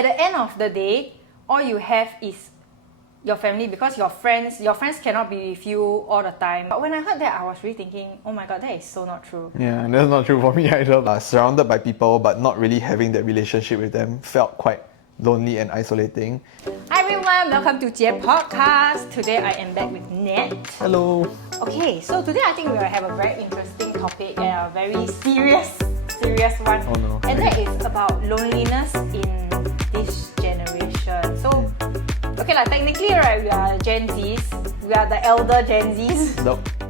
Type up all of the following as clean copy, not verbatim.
at the end of the day, all you have is your family, because your friends cannot be with you all the time. But when I heard that, I was really thinking, oh my god, that is so not true. Yeah, that's not true for me either. Surrounded by people but not really having that relationship with them felt quite lonely and isolating. Hi everyone, welcome to Jie Podcast. Today I am back with Nat. Hello. Okay, so today I think we will have a very interesting topic and a very serious one. Oh no. And that is about loneliness in this generation. So, okay, technically, right, we are Gen Zs. We are the elder Gen Zs.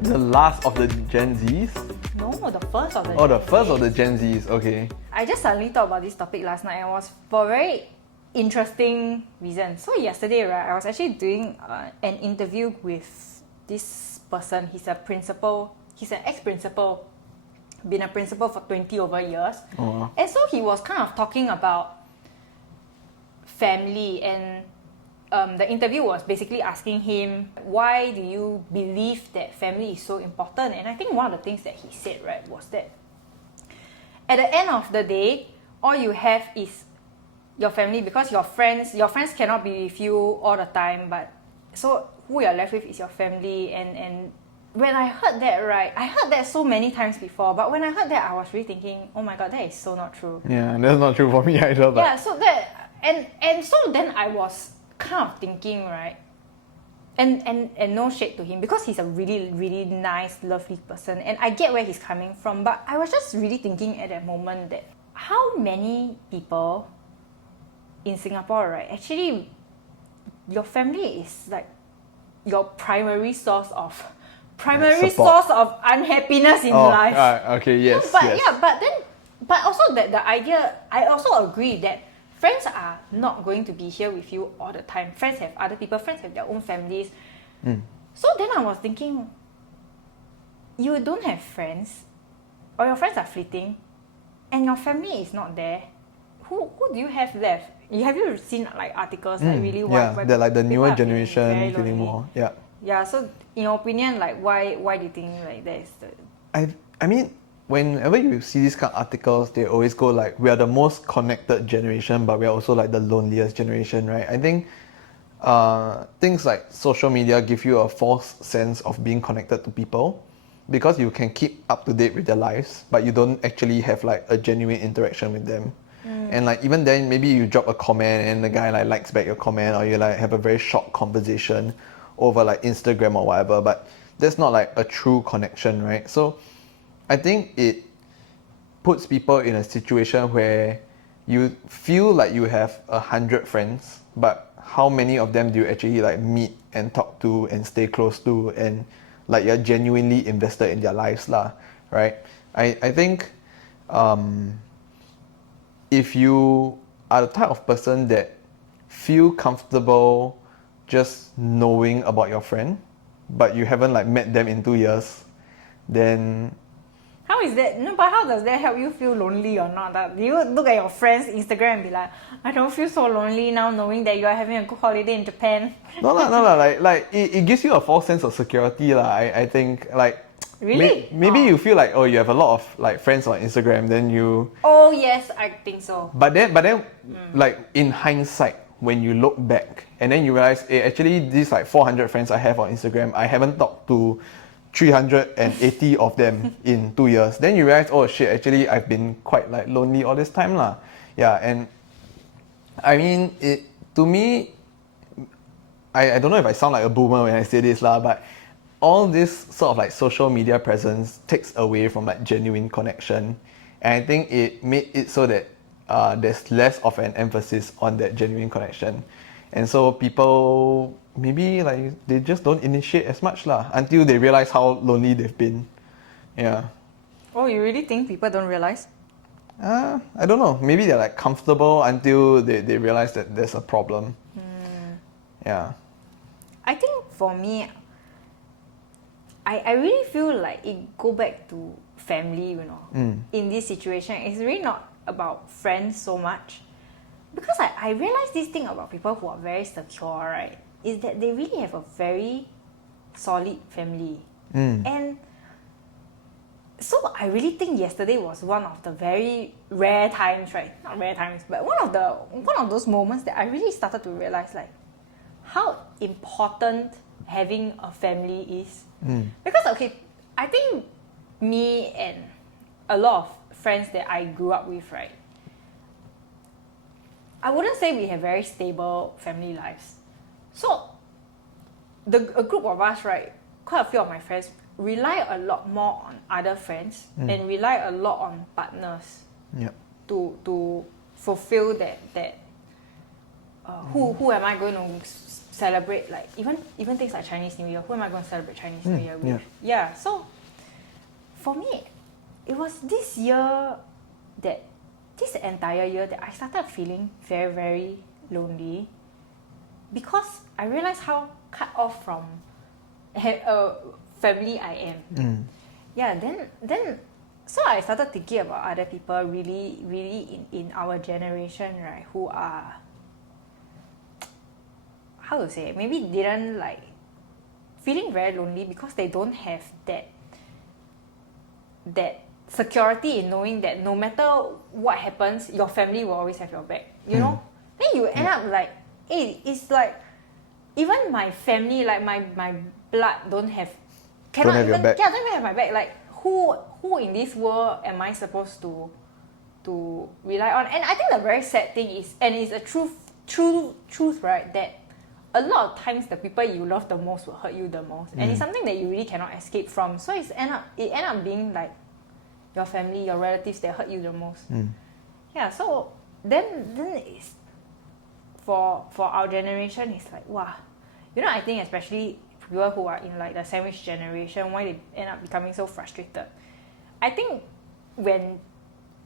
The last of the Gen Zs? No, the first of the Oh, the first of the Gen Zs, okay. I just suddenly thought about this topic last night and it was for a very interesting reason. So yesterday, right, I was actually doing an interview with this person. He's a principal. He's an ex-principal. Been a principal for 20 over years. Oh. And so he was kind of talking about family, and the interview was basically asking him, why do you believe that family is so important? And I think one of the things that he said, right, was that at the end of the day, all you have is your family, because your friends cannot be with you all the time, but so who you're left with is your family. And when I heard that, right, I heard that so many times before, but when I heard that, I was really thinking, oh my god, that is so not true. Yeah, that's not true for me either. But yeah, so that and so then I was kind of thinking, right, and no shade to him, because he's a really, really nice, lovely person, and I get where he's coming from, but I was just really thinking at that moment that how many people in Singapore, right, actually your family is like your primary source of unhappiness in life. Okay, yes. No, but yes. yeah, but also that the idea, I also agree that friends are not going to be here with you all the time. Friends have other people, friends have their own families. So then I was thinking, you don't have friends, or your friends are fleeting, and your family is not there. Who do you have left? Have you seen articles really they're like the newer people are generation feeling more. Yeah. Yeah, so in your opinion, why do you think that is the... I mean, whenever you see these kind of articles, they always go we are the most connected generation, but we are also the loneliest generation, right? I think things like social media give you a false sense of being connected to people, because you can keep up to date with their lives, but you don't actually have a genuine interaction with them. And even then, maybe you drop a comment and the guy likes back your comment, or you have a very short conversation over Instagram or whatever, but that's not a true connection, right? So I think it puts people in a situation where you feel like you have 100 friends, but how many of them do you actually meet and talk to and stay close to, and you're genuinely invested in their lives lah, right? I think if you are the type of person that feel comfortable just knowing about your friend, but you haven't met them in 2 years, then... How is that? No, but how does that help you feel lonely or not? Do you look at your friends' Instagram and be like, I don't feel so lonely now knowing that you are having a good holiday in Japan? No, it gives you a false sense of security lah. I think Really? Maybe you feel you have a lot of friends on Instagram, then you... Oh yes, I think so. But then in hindsight, when you look back and then you realize, actually these 400 friends I have on Instagram, I haven't talked to 380 of them in 2 years. Then you realize, oh shit, actually I've been quite lonely all this time lah. Yeah, and I mean, to me, I don't know if I sound like a boomer when I say this lah, but all this sort of social media presence takes away from genuine connection, and I think it made it so that there's less of an emphasis on that genuine connection, and so people maybe they just don't initiate as much lah until they realize how lonely they've been. Yeah. Oh, you really think people don't realize? I don't know. Maybe they're comfortable until they realize that there's a problem. Yeah. I think for me, I really feel it go back to family, in this situation. It's really not about friends so much. Because I realize this thing about people who are very secure, right, is that they really have a very solid family. And So I really think yesterday was one of the very rare times, right? Not rare times, but one of those moments that I really started to realize like how important having a family is. Because okay, I think me and a lot of friends that I grew up with, right? I wouldn't say we have very stable family lives. So a group of us, right? Quite a few of my friends rely a lot more on other friends and rely a lot on partners to fulfill that who am I going to celebrate, like even things like Chinese New Year, who am I going to celebrate Chinese New Year with? Yeah, so for me it was this entire year that I started feeling very, very lonely because I realized how cut off from family I am. Yeah, then so I started thinking about other people really in our generation, right, who are, how to say, maybe didn't like feeling very lonely because they don't have that security in knowing that no matter what happens, your family will always have your back. You know? Then you end up like, hey, it's like even my family, like my blood don't even have my back. Like who in this world am I supposed to rely on? And I think the very sad thing is, and it's a truth, right, that a lot of times the people you love the most will hurt you the most. And it's something that you really cannot escape from. So it end up being like your family, your relatives that hurt you the most. Yeah, so then it's for our generation, it's like, wow. You know, I think especially people who are in like the sandwich generation, why they end up becoming so frustrated. I think when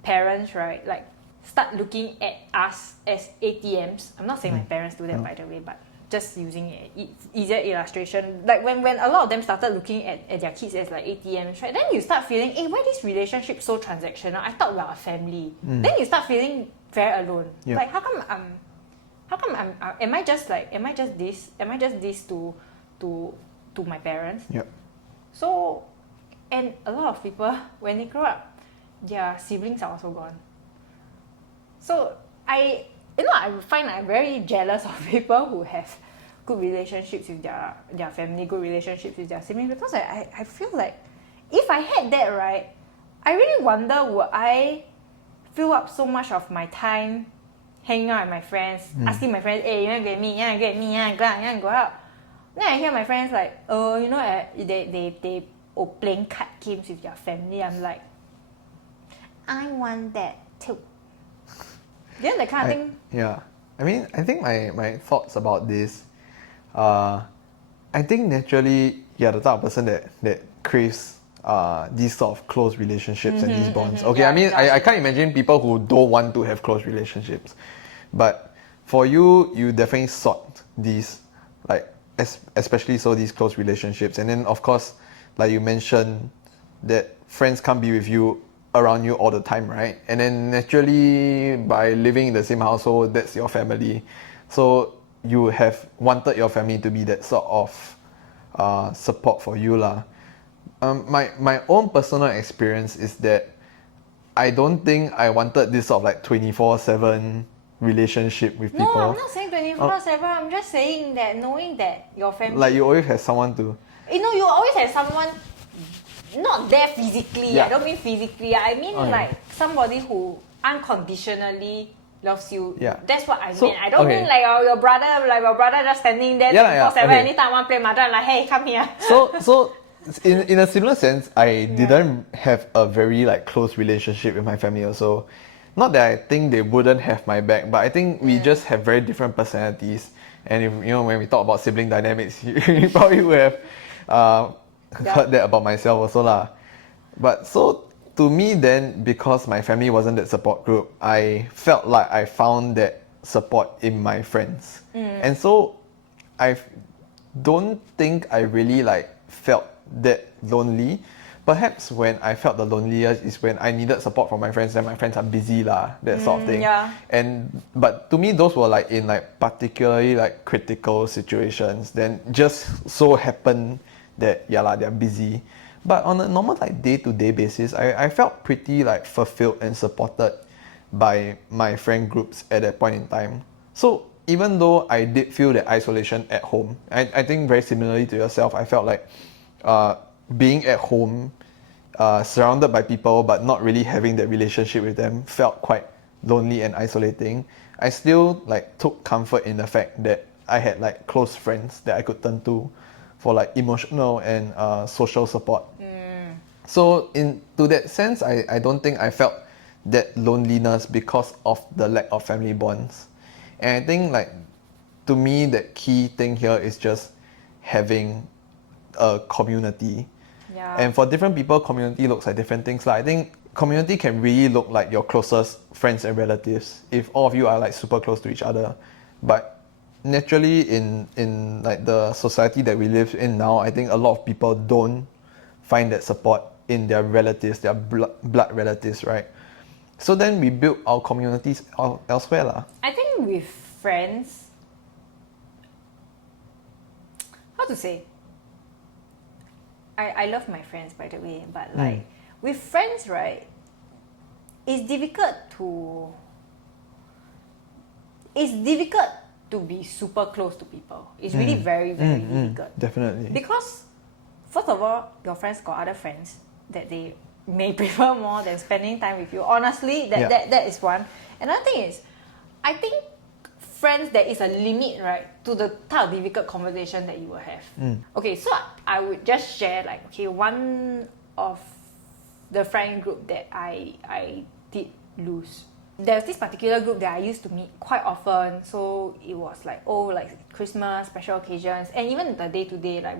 parents, right, like start looking at us as ATMs, I'm not saying my parents do that by the way, but just using easier illustration, like when a lot of them started looking at their kids as like ATMs, right, then you start feeling, hey, why this relationship so transactional? I thought we are a family. Then you start feeling very alone. Like how come am I just this to my parents? So, and a lot of people when they grow up, their siblings are also gone. So I find I'm very jealous of people who have good relationships with their family, good relationships with their siblings, because I feel like if I had that, right, I really wonder, would I fill up so much of my time hanging out with my friends, asking my friends, hey, you want to get me? You want to get me? You want to go out? Then I hear my friends like, oh, you know, they playing card games with their family. I'm like, I want that too. Yeah, that kind of thing. Yeah. I mean, I think my thoughts about this, I think naturally you're the type of person that craves these sort of close relationships and these bonds. Okay, Yeah, I mean, exactly. I can't imagine people who don't want to have close relationships. But for you definitely sought these, like, especially so these close relationships. And then, of course, like you mentioned, that friends can't be with you around you all the time, right? And then naturally, by living in the same household, that's your family. So you have wanted your family to be that sort of support for you lah. My own personal experience is that I don't think I wanted this sort of like 24/7 relationship with people. No, I'm not saying 24/7. I'm just saying that knowing that your family, Like you always have someone to. you know, you always have someone not there physically. I don't mean physically. I mean like somebody who unconditionally loves you. Yeah. That's what I So, mean. I don't mean like your brother just standing there 24/7. okay. Anytime I want to play Mahjong, like, hey, come here. So in a similar sense, I didn't have a very like close relationship with my family also. Not that I think they wouldn't have my back, but I think we just have very different personalities. And if, you know, when we talk about sibling dynamics, you probably would have heard that about myself also lah. But so to me then, because my family wasn't that support group, I felt like I found that support in my friends. And so I don't think I really like felt that lonely. Perhaps when I felt the loneliest is when I needed support from my friends and my friends are busy lah, that sort of thing. Yeah. But to me those were like in like particularly like critical situations. Then just so happen that they're busy. But on a normal like day-to-day basis, I felt pretty like fulfilled and supported by my friend groups at that point in time. So even though I did feel that isolation at home, I think very similarly to yourself, I felt like being at home, surrounded by people but not really having that relationship with them felt quite lonely and isolating. I still like took comfort in the fact that I had like close friends that I could turn to for like emotional and social support. So to that sense, I don't think I felt that loneliness because of the lack of family bonds. And I think like to me the key thing here is just having a community. Yeah. And for different people, community looks like different things. Like I think community can really look like your closest friends and relatives if all of you are like super close to each other. But naturally in like the society that we live in now, I think a lot of people don't find that support in their relatives, their blood relatives, right? So then we build our communities elsewhere lah. I think with friends, how to say? I love my friends, by the way, but like with friends, right? It's difficult to be super close to people. It's really very difficult. Definitely. Because first of all, your friends got other friends that they may prefer more than spending time with you. Honestly, that is one. Another thing is, I think friends, there is a limit, right, to the type of difficult conversation that you will have. Okay, so I would just share like, okay, one of the friend group that I did lose. There's this particular group that I used to meet quite often. So it was like, like Christmas, special occasions, and even the day-to-day, like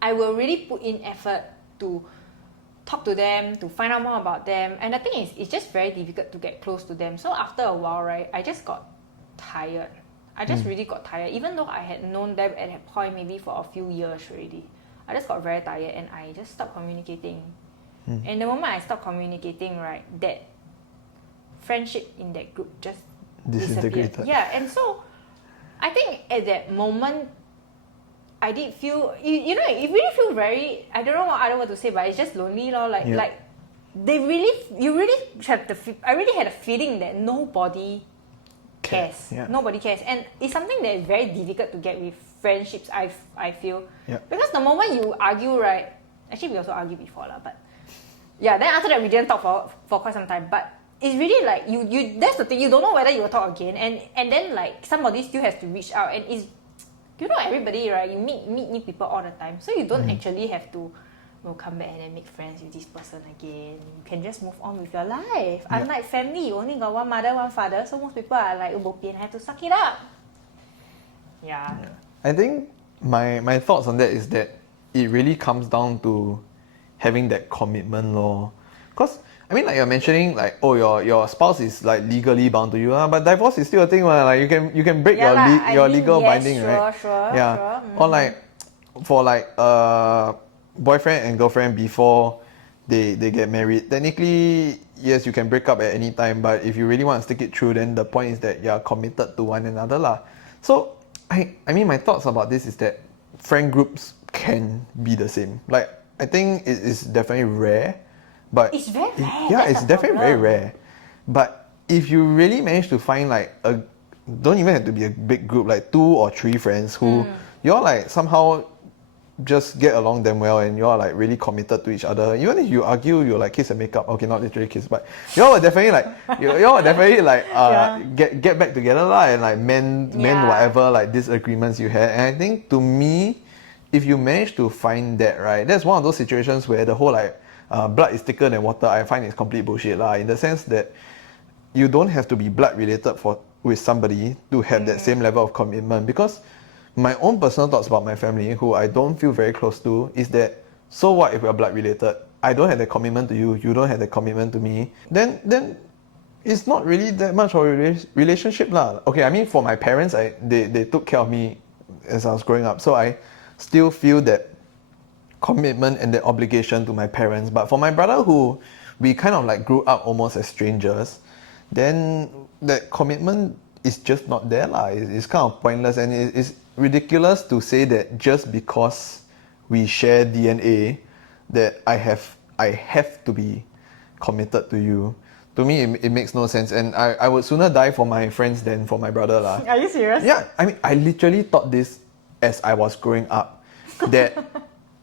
I will really put in effort to talk to them, to find out more about them. And the thing is, it's just very difficult to get close to them. So after a while, right, I just got tired. I just really got tired. Even though I had known them at that point maybe for a few years already, I just got very tired and I just stopped communicating. And the moment I stopped communicating, right, that friendship in that group just disappeared. Yeah, and so I think at that moment I did feel, you know, it really feel very, I don't know what other word to say, but it's just lonely, lor. Like I really had a feeling that nobody cares. Yeah. Nobody cares. And it's something that is very difficult to get with friendships, I feel. Yeah. Because the moment you argue, right, actually we also argued before, but yeah, then after that we didn't talk for quite some time. But it's really like, you that's the thing, you don't know whether you will talk again. And then like somebody still has to reach out, and it's, you know, everybody, right, you meet new people all the time. So you don't actually have to come back and then make friends with this person again. You can just move on with your life. Unlike family, you only got one mother, one father. So most people are like, bo pian, have to suck it up. Yeah. I think my thoughts on that is that it really comes down to having that commitment lor. Because I mean, like you're mentioning, like, your spouse is like legally bound to you, but divorce is still a thing, like you can break your legal binding, right? Sure. Or like for like boyfriend and girlfriend before they get married, technically yes, you can break up at any time, but if you really want to stick it through, then the point is that you're committed to one another lah. So I mean, my thoughts about this is that friend groups can be the same. Like I think it is definitely rare. But it's very rare. Yeah, it's definitely very rare. But if you really manage to find like don't even have to be a big group, like 2 or 3 friends who you're like somehow just get along them well, and you're like really committed to each other. Even if you argue, you like kiss and make up. Okay, not literally kiss, but y'all are definitely like get back together lah, and like mend whatever like disagreements you had. And I think to me, if you manage to find that, right, that's one of those situations where the whole like blood is thicker than water, I find it's complete bullshit lah, in the sense that you don't have to be blood related with somebody to have that same level of commitment. Because my own personal thoughts about my family, who I don't feel very close to, is that, so what if we're blood related? I don't have the commitment to you, you don't have the commitment to me, then it's not really that much of a relationship lah. Okay, I mean, for my parents, they took care of me as I was growing up, so I still feel that commitment and the obligation to my parents. But for my brother, who we kind of like grew up almost as strangers, then that commitment is just not there lah. It's kind of pointless, and it's ridiculous to say that just because we share DNA that I have to be committed to you. To me, it makes no sense, and I would sooner die for my friends than for my brother lah. Are you serious? Yeah, I mean, I literally thought this as I was growing up, that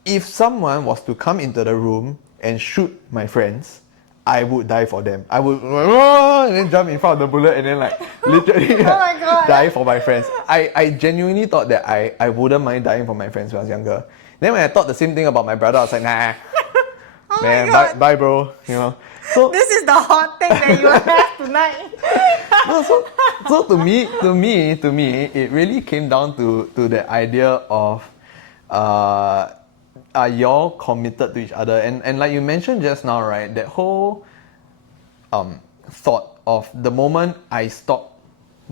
if someone was to come into the room and shoot my friends, I would die for them. I would and then jump in front of the bullet and then like literally Oh my God. die for my friends. I genuinely thought that I wouldn't mind dying for my friends when I was younger. Then when I thought the same thing about my brother, I was like, nah, Oh man, my God. bye bro, you know. So This is the hot thing that you have tonight. no, so to me, it really came down to the idea of, are y'all committed to each other? And like you mentioned just now, right? That whole thought of the moment I stop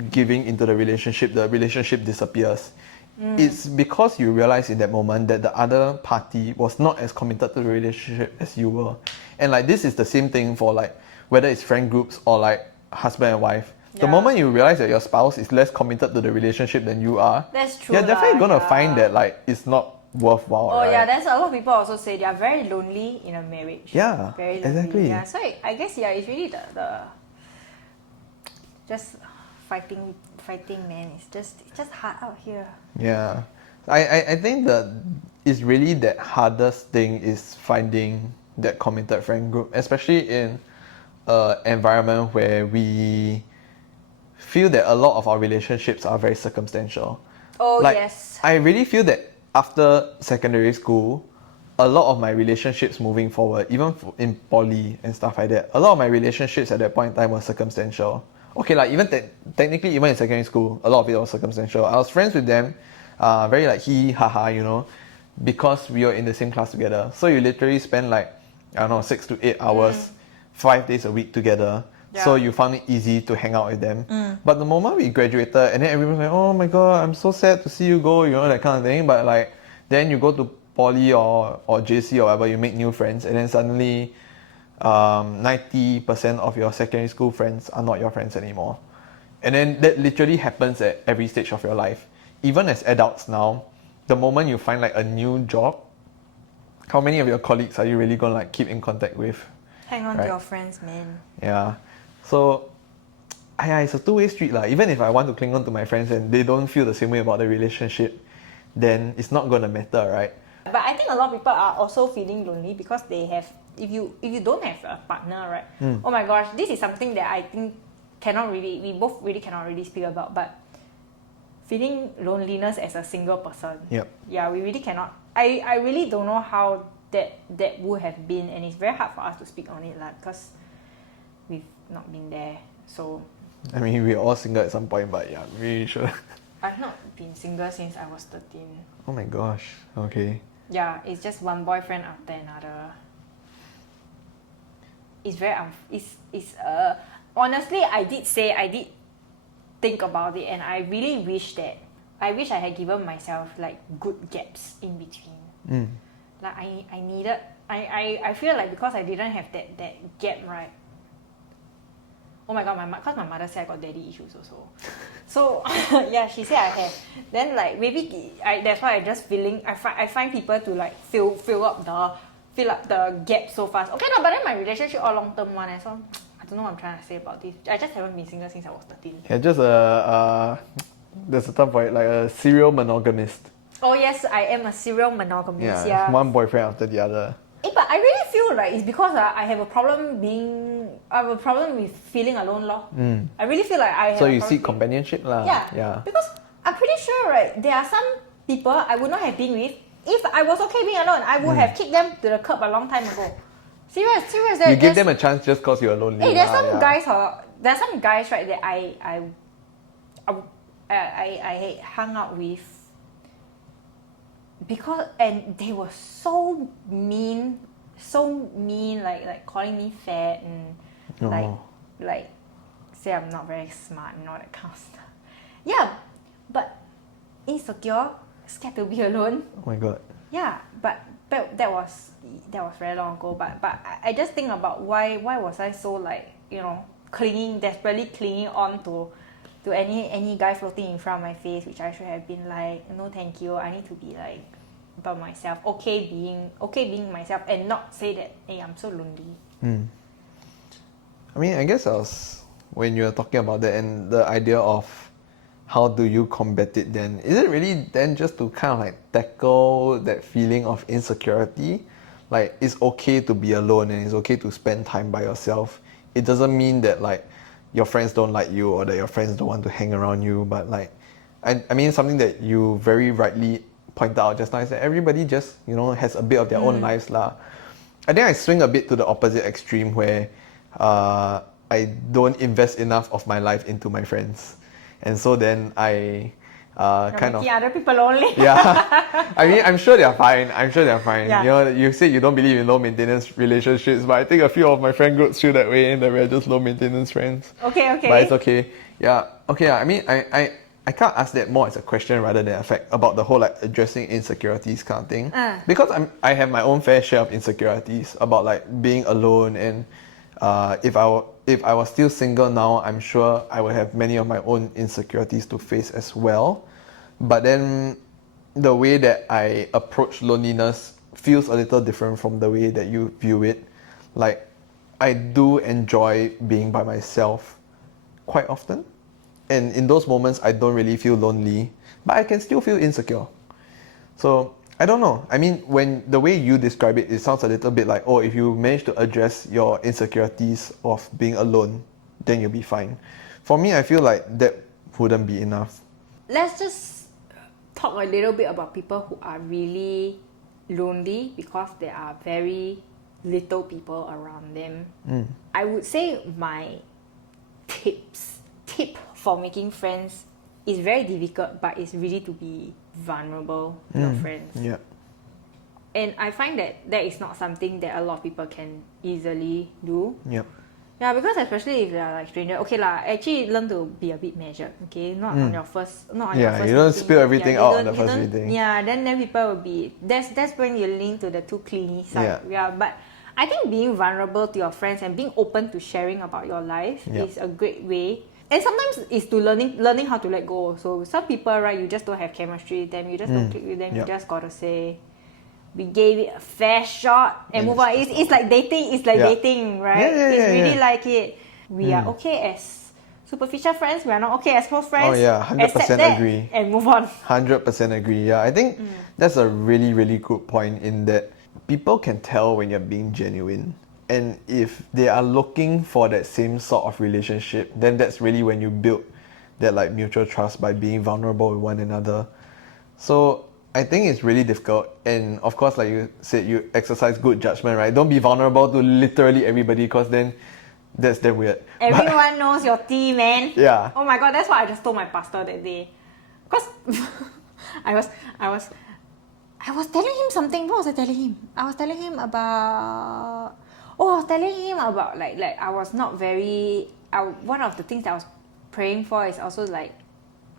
giving into the relationship disappears. It's because you realize in that moment that the other party was not as committed to the relationship as you were. And like this is the same thing for like whether it's friend groups or like husband and wife. The Yeah. moment you realize that your spouse is less committed to the relationship than you are, That's true. you're definitely gonna yeah. find that like it's not worthwhile. Oh right? yeah, that's a lot of people also say they are very lonely in a marriage. Yeah, Very lonely. exactly. Yeah, so I guess yeah, it's really the just fighting man. It's just hard out here. Yeah, I think that it's really that hardest thing is finding that committed friend group, especially in an environment where we feel that a lot of our relationships are very circumstantial. Oh Like, yes. I really feel that after secondary school, a lot of my relationships moving forward, even in poly and stuff like that, a lot of my relationships at that point in time were circumstantial. Okay, like even technically even in secondary school, a lot of it was circumstantial. I was friends with them, very like hee haha, you know, because we were in the same class together. So you literally spend like, I don't know, 6 to 8 hours, 5 days a week together. So Yeah. you found it easy to hang out with them. But the moment we graduated, and then everyone's like, oh my god, I'm so sad to see you go, you know, that kind of thing. But like, then you go to poly or JC or whatever, you make new friends, and then suddenly 90% of your secondary school friends are not your friends anymore. And then that literally happens at every stage of your life. Even as adults now, the moment you find like a new job, how many of your colleagues are you really gonna like keep in contact with? Hang on Right. to your friends, man. Yeah. So it's a two-way street lah. Even if I want to cling on to my friends and they don't feel the same way about the relationship, then it's not gonna matter, right? But I think a lot of people are also feeling lonely because they have if you don't have a partner, right? Oh my gosh, this is something that I think we both really cannot really speak about, but feeling loneliness as a single person. Yep. Yeah, we really cannot. I really don't know how that would have been, and it's very hard for us to speak on it lah because we've not been there. So I mean, we're all single at some point, but yeah, really sure. I've not been single since I was 13. Oh my gosh. Okay. Yeah, it's just one boyfriend after another. It's very honestly, I did think about it, and I really wish I had given myself like good gaps in between. Like I needed I feel like because I didn't have that gap, right? Oh my god, because my mother said I got daddy issues also. So yeah, she said I have. Then like maybe that's why I just feeling I find people to like fill up the gap so fast. Okay, no, but then my relationship all long term one, so I don't know what I'm trying to say about this. I just haven't been single since I was 13. Yeah, just there's a term for it, like a serial monogamist. Oh yes, I am a serial monogamist. Yeah. One boyfriend after the other. But I really feel like it's because I have a problem with feeling alone, lor. I really feel like I have. So a you problem seek companionship lah. Yeah. Because I'm pretty sure, right, there are some people I would not have been with if I was okay being alone. I would have kicked them to the curb a long time ago. Serious. You give them a chance just cause you're lonely. Hey, there's some guys, right, that I hung out with because, and they were so mean, like calling me fat and like say I'm not very smart and all that kind of stuff. Yeah, but insecure, scared to be alone. Oh my god. Yeah, but that was very long ago. But I just think about why was I so like, you know, desperately clinging on to any guy floating in front of my face, which I should have been like, no thank you, I need to be like about myself, okay being myself, and not say that, hey, I'm so lonely. I mean, I guess when you were talking about that and the idea of how do you combat it then, is it really then just to kind of like tackle that feeling of insecurity? Like, it's okay to be alone and it's okay to spend time by yourself. It doesn't mean that like your friends don't like you or that your friends don't want to hang around you, but like, I mean, something that you very rightly pointed out just now is that everybody just, has a bit of their own lives lah. I think I swing a bit to the opposite extreme where I don't invest enough of my life into my friends. And so then I kind of... other people only. Yeah. I mean, I'm sure they're fine. Yeah. You say you don't believe in low maintenance relationships, but I think a few of my friend groups feel that way and that we're just low maintenance friends. Okay. But it's okay. Yeah. Okay. I mean, I can't ask that more as a question rather than a fact about the whole like addressing insecurities kind of thing. Because I have my own fair share of insecurities about like being alone, and if I was still single now, I'm sure I would have many of my own insecurities to face as well. But then the way that I approach loneliness feels a little different from the way that you view it. Like, I do enjoy being by myself quite often. And in those moments, I don't really feel lonely, but I can still feel insecure. So, I don't know. I mean, when the way you describe it, it sounds a little bit like, oh, if you manage to address your insecurities of being alone, then you'll be fine. For me, I feel like that wouldn't be enough. Let's just talk a little bit about people who are really lonely because there are very little people around them. I would say my tip for making friends is very difficult, but it's really to be vulnerable to your friends. Yeah. And I find that is not something that a lot of people can easily do. Yeah. Yeah, because especially if they are like strangers, okay lah, actually learn to be a bit measured, okay? Not on your first You don't meeting. spill everything you out don't- on the you first don't- meeting. Yeah, then people will be, that's when you lean to the too clingy side. Yeah, but I think being vulnerable to your friends and being open to sharing about your life is a great way. And sometimes it's to learning how to let go. So some people, right, you just don't have chemistry with them, you just don't click with them, you just gotta say, we gave it a fair shot and move on. It's like dating, dating, right? It's really like it. We are okay as superficial friends, we are not okay as close friends. Oh yeah, 100% Accept that agree. and move on. 100% agree. Yeah, I think that's a really, really good point in that people can tell when you're being genuine. And if they are looking for that same sort of relationship, then that's really when you build that like mutual trust by being vulnerable with one another. So I think it's really difficult. And of course, like you said, you exercise good judgment, right? Don't be vulnerable to literally everybody, because then that's damn weird. Everyone knows your tea, man. Yeah. Oh my god, that's what I just told my pastor that day. Because I was telling him something. What was I telling him? I was telling him about like I was not very. One of the things that I was praying for is also like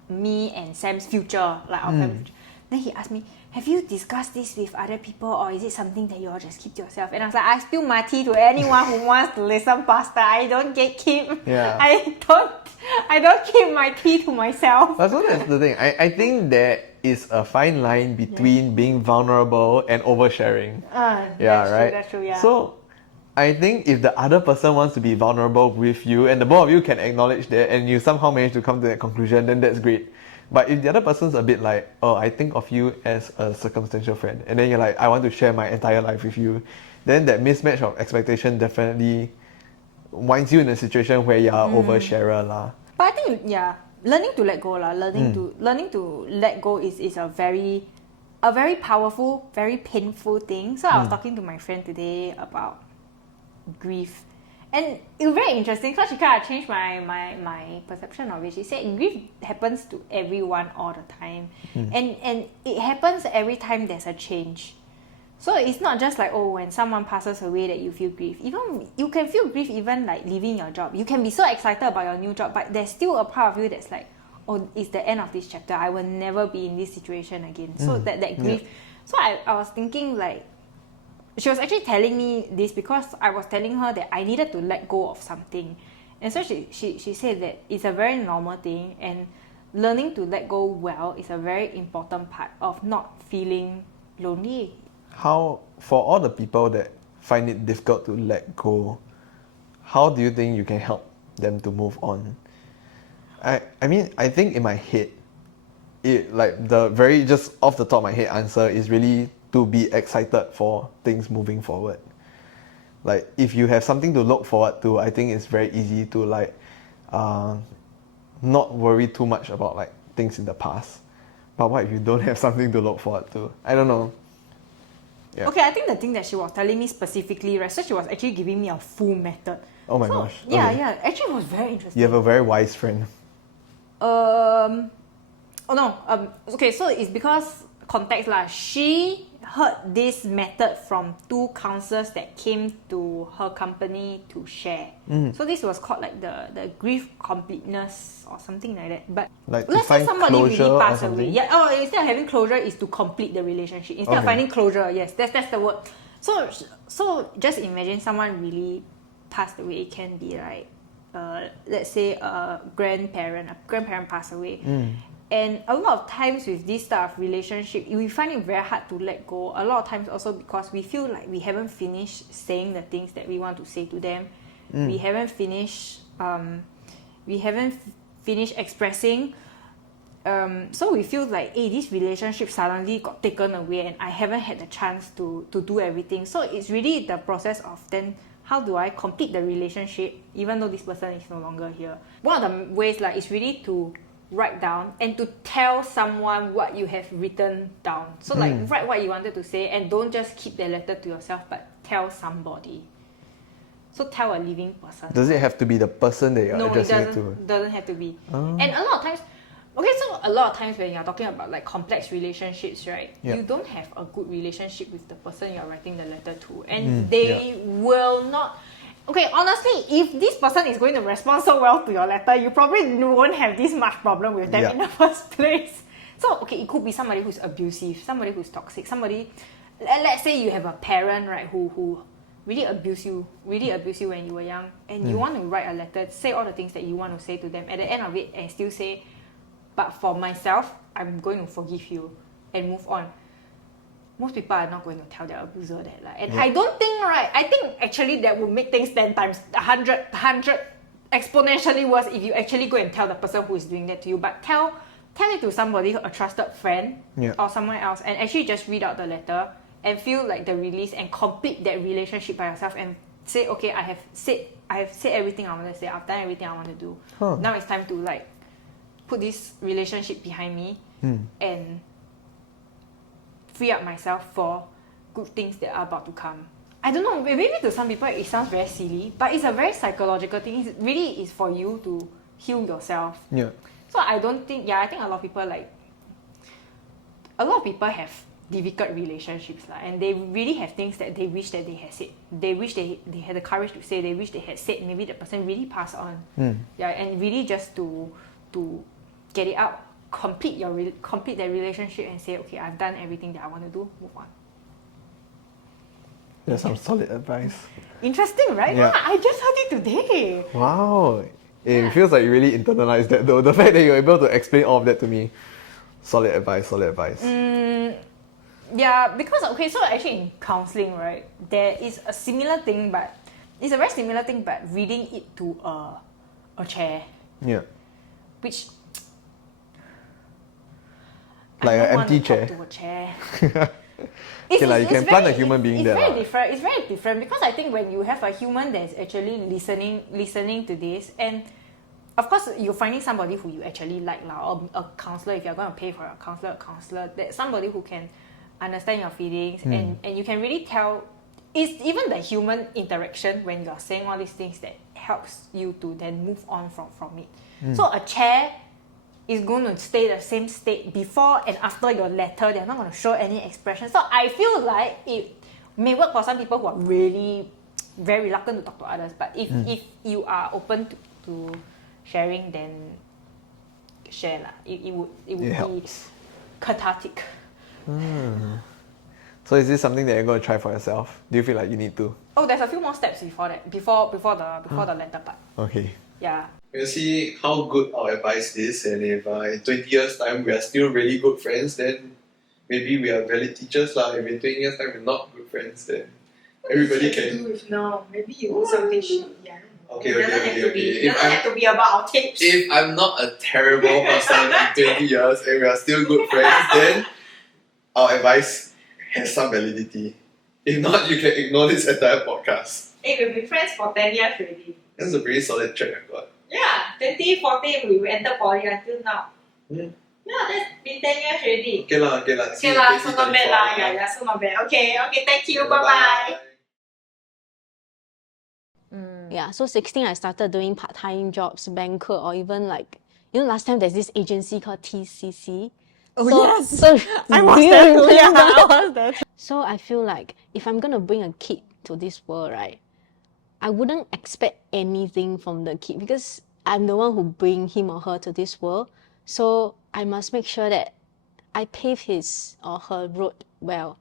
me and Sam's future, like our family future. Then he asked me, have you discussed this with other people, or is it something that you all just keep to yourself? And I was like, I spill my tea to anyone who wants to listen, Pastor. I don't gatekeep. Yeah. I don't keep my tea to myself. But so that's the thing. I think there is a fine line between being vulnerable and oversharing. That's true, yeah. So I think if the other person wants to be vulnerable with you and the both of you can acknowledge that and you somehow manage to come to that conclusion, then that's great. But if the other person's a bit like, oh, I think of you as a circumstantial friend, and then you're like, I want to share my entire life with you, then that mismatch of expectation definitely winds you in a situation where you're oversharer lah. But I think, learning to let go lah. Learning to let go is a very powerful, very painful thing. So I was talking to my friend today about grief. And it was very interesting because she kind of changed my perception of it. She said grief happens to everyone all the time. And it happens every time there's a change. So it's not just like, oh, when someone passes away that you feel grief. Even you can feel grief even like leaving your job. You can be so excited about your new job, but there's still a part of you that's like, oh, it's the end of this chapter. I will never be in this situation again. So that grief. Yeah. So I was thinking like, she was actually telling me this because I was telling her that I needed to let go of something. And so she said that it's a very normal thing, and learning to let go well is a very important part of not feeling lonely. How, for all the people that find it difficult to let go, how do you think you can help them to move on? I mean, I think in my head, it like the very just off the top of my head answer is really to be excited for things moving forward. Like if you have something to look forward to, I think it's very easy to like not worry too much about like things in the past. But what if you don't have something to look forward to? I don't know. Yeah. Okay, I think the thing that she was telling me specifically, right? So she was actually giving me a full method. Oh my gosh. Yeah, Okay. yeah. Actually, it was very interesting. You have a very wise friend. Oh no. Okay, so it's because context lah. She heard this method from 2 counselors that came to her company to share. So this was called like the grief completeness or something like that. But Like to let's say find somebody closure really or passed something? away. Yeah. Oh, instead of having closure is to complete the relationship. Instead of Okay. finding closure, yes, that's the word. So just imagine someone really passed away. It can be like let's say a grandparent passed away. And a lot of times with this type of relationship, we find it very hard to let go. A lot of times also because we feel like we haven't finished saying the things that we want to say to them. We haven't finished expressing. So we feel like, hey, this relationship suddenly got taken away and I haven't had the chance to do everything. So it's really the process of then how do I complete the relationship even though this person is no longer here. One of the ways like is really to write down and to tell someone what you have written down. So like write what you wanted to say and don't just keep the letter to yourself but tell somebody. So tell a living person. Does it have to be the person that you're No, it addressing it to? doesn't have to be. And a lot of times, a lot of times when you're talking about like complex relationships, right? Yeah. You don't have a good relationship with the person you're writing the letter to, and they will not. Okay, honestly, if this person is going to respond so well to your letter, you probably won't have this much problem with them in the first place. So, okay, it could be somebody who's abusive, somebody who's toxic, somebody. Let's say you have a parent, right, who really abuse you when you were young, and you want to write a letter, say all the things that you want to say to them. At the end of it, and still say, but for myself, I'm going to forgive you and move on. Most people are not going to tell their abuser that. Like, and I don't think, right, I think actually that would make things 10 times, 100 exponentially worse if you actually go and tell the person who is doing that to you. But tell it to somebody, a trusted friend or someone else, and actually just read out the letter and feel like the release and complete that relationship by yourself and say, okay, I have said everything I want to say, I've done everything I want to do. Now it's time to like put this relationship behind me and free up myself for good things that are about to come. I don't know, maybe to some people it sounds very silly, but it's a very psychological thing. It really is for you to heal yourself. Yeah. So I don't think, I think a lot of people have difficult relationships and they really have things that they wish that they had said. They wish they had the courage to say, they wish they had said, maybe the person really passed on. And really just to get it out, complete that relationship and say, okay, I've done everything that I want to do, move on. That's some solid advice. Interesting, right? Yeah. I just heard it today. Wow. It feels like you really internalized that though. The fact that you're able to explain all of that to me. Solid advice. Yeah, because, okay, so actually in counseling, right, there is a similar thing, but it's a very similar thing, but reading it to a chair. Yeah. Which Like an empty chair. chair. To a chair. Okay, like you can plant a human being there. It's very different because I think when you have a human that's actually listening to this, and of course you're finding somebody who you actually like, or a counselor, if you're going to pay for a counselor, that's somebody who can understand your feelings and you can really tell. It's even the human interaction when you're saying all these things that helps you to then move on from it. So a chair is going to stay the same state before and after your letter. They're not going to show any expression. So I feel like it may work for some people who are really very reluctant to talk to others. But if you are open to sharing, then share lah. It would be helps. Cathartic. So is this something that you're going to try for yourself? Do you feel like you need to? Oh, there's a few more steps before that. Before the letter part. Okay. Yeah. We'll see how good our advice is, and if in 20 years' time we are still really good friends, then maybe we are valid teachers lah. If in 20 years time we're not good friends, then everybody can. Do with now. Maybe you do something shitty. I don't know. Okay, It doesn't okay, have to okay, be. okay. It doesn't have to be about our tips. If I'm not a terrible person in 20 years and we are still good friends, then our advice has some validity. If not, you can ignore this entire podcast. Hey, we've been friends for 10 years already. That's a pretty solid track record. Yeah, 2014 we entered poly until now. Hmm. Yeah, that's been 10 years already. Okay lah. See Okay you lah, so not bad 2034 lah. Yeah, so not bad. Okay, thank you. Okay, Bye-bye. Yeah, so 16 I started doing part-time jobs, banquet, or even like, you know, last time there's this agency called TCC. Oh, so, yes. So I was there too. Yeah, I was there too. So I feel like if I'm gonna bring a kid to this world, right, I wouldn't expect anything from the kid because I'm the one who bring him or her to this world. So I must make sure that I pave his or her road well.